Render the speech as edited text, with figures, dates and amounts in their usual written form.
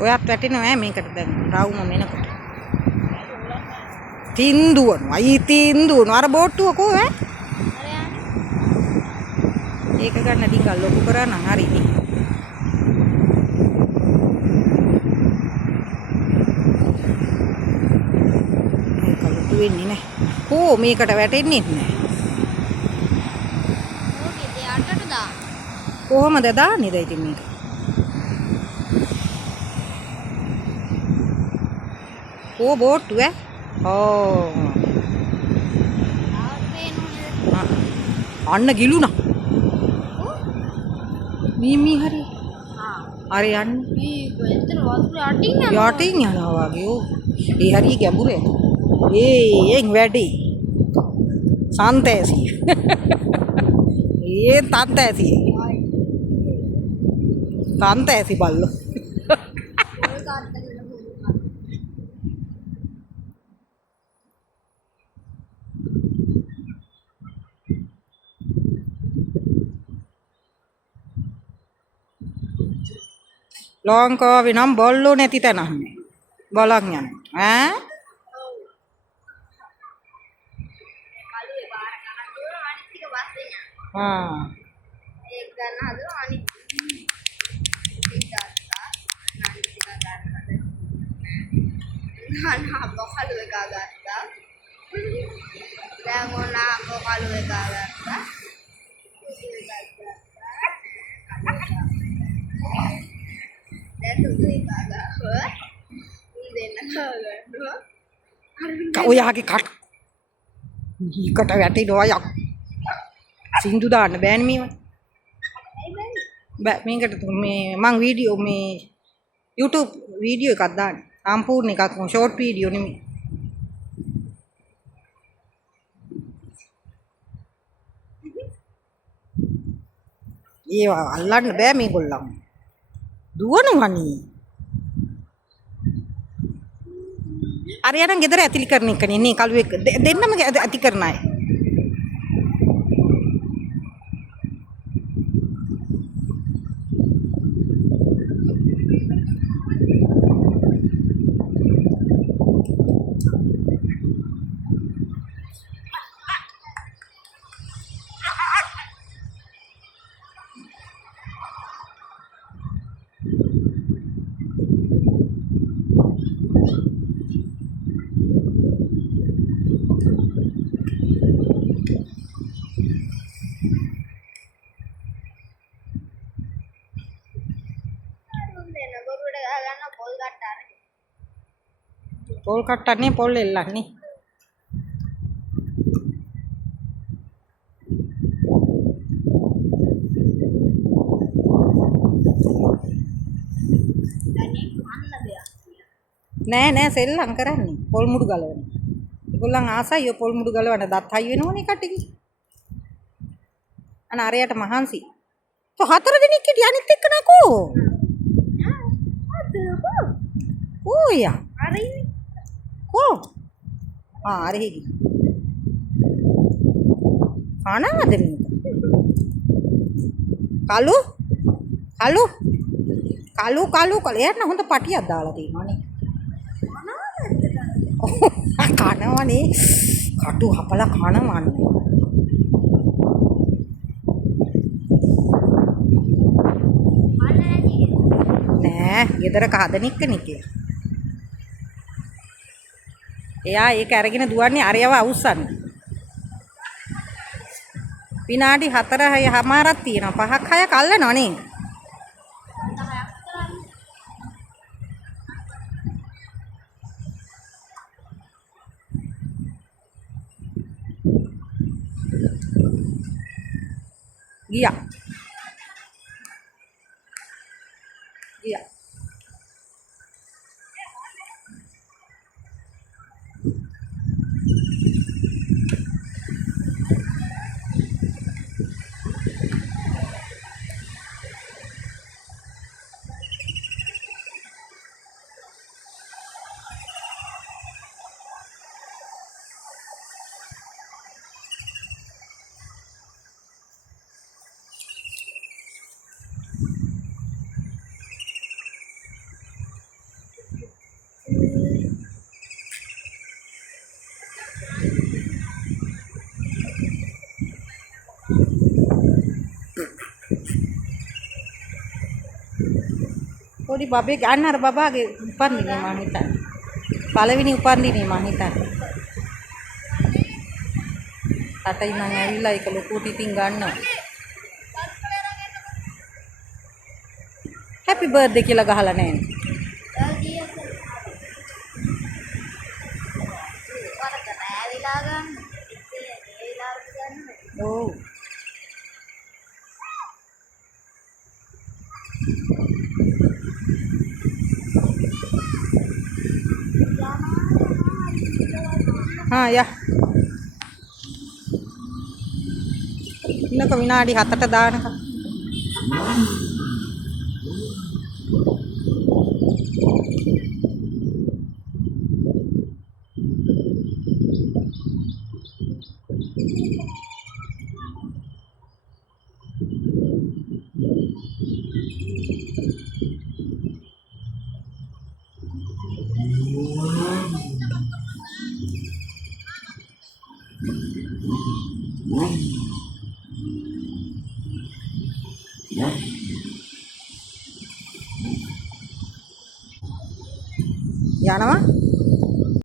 ඔයත් වැටෙනවා ඈ මේකට දැන් රවුම මෙනකොට. තින්දුවනවා. ඊ තින්දුවනවා. අර බෝට්ටුව කෝ ඈ? ඒක ගන්න ටිකක් ලොකු කරා නම් හරිනේ. ඒක ලොකු වෙන්නේ නැහැ. කෝ මේකට වැටෙන්නේ නැහැ. කොහොමද දාන්නේ දැන් ඉතින් මේක? කෝ බෝට්ටුව ඈ? ඕ. අන්න ගිලුණා. මී හරි. හරි යන්නේ. යටින් යනවා වගේ ඕ. ඒ හරිය ගැඹුරේ. එන් වැඩි. සන්තේසි. ඒ තන්තේසි. තන්තේසි බල්ලෝ. ලංකාවේ නම් බල්ලෝ නැති තැනක් නෑ. බලන් යන්න. ඈ? ඒක ගන්න හදලා අනිත් ටික ගත්තා. අනිත් ටික ගන්න හදලා බොකලු එක ගත්තා. දැන් ඕනා බොකලු එක ගත්තා. දැන් තුඩු එක ගත්තා. දෙන්න ගන්නවා. ඔයාගේ කට. ඊකට වැටෙනවා යක්. සින්දු දාන්න බෑනේ මේවා. බෑ මේකට මේ මං වීඩියෝ මේ YouTube වීඩියෝ එකක් දාන්න. සම්පූර්ණ එකක් ෂෝට් වීඩියෝ නෙමෙයි. ඒවා අල්ලන්න බෑ මේගොල්ලන්. දුවනවනේ. අරයන් ගෙදර ඇතිලි කරන එකනේ නේ කළුවෙක් දෙන්නම ඇති කරන අය. පොල් කට්ටන්නේ පොල් එල්ලන්නේ. නෑ සෙල්ලම් කරන්නේ පොල් මුඩු ගලවන. ඒගොල්ලන් ආසයි ඔය පොල් මුඩු ගලවන දත් හයි වෙනවනේ කට්ටිය. අන අරයට මහන්සි. හතර දිනක් හිටිය අනිත් එක්ක නකෝ. ඕයා. කෝ අර හිගි කනවද මේක කලු එයාට හොඳ පටියක් දාලා තියෙනවානේ කනවනේ කටු හපලා කනවන්නේ නෑ ගෙදර කහදෙනෙක් නේ එයා ඒක අරගෙන දුවන්නේ අරයව අවුස්සන්න. විනාඩි 4:00මාරක් තියෙනවා. 5ක් 6ක් අල්ලනවා නේ. ගියා. පොඩි බබෙක් අන්න අර බබාගේ උපන්දිනේ මං හිතන්නේ. පළවෙනි උපන්දිනේ මං හිතන්නේ. කට ඉඳන් ඇවිල්ලා ඒක ලොකුට ඉතින් ගන්නවා. හැපි බර්ත්ඩේ කියලා ගහලා නැහැ. වරක රෑ වෙලා ගන්න. ඉතින් ඒ වෙලාවට ගන්න. ඔව්. යා. ඉන්නක විනාඩි 7ට දානකම්.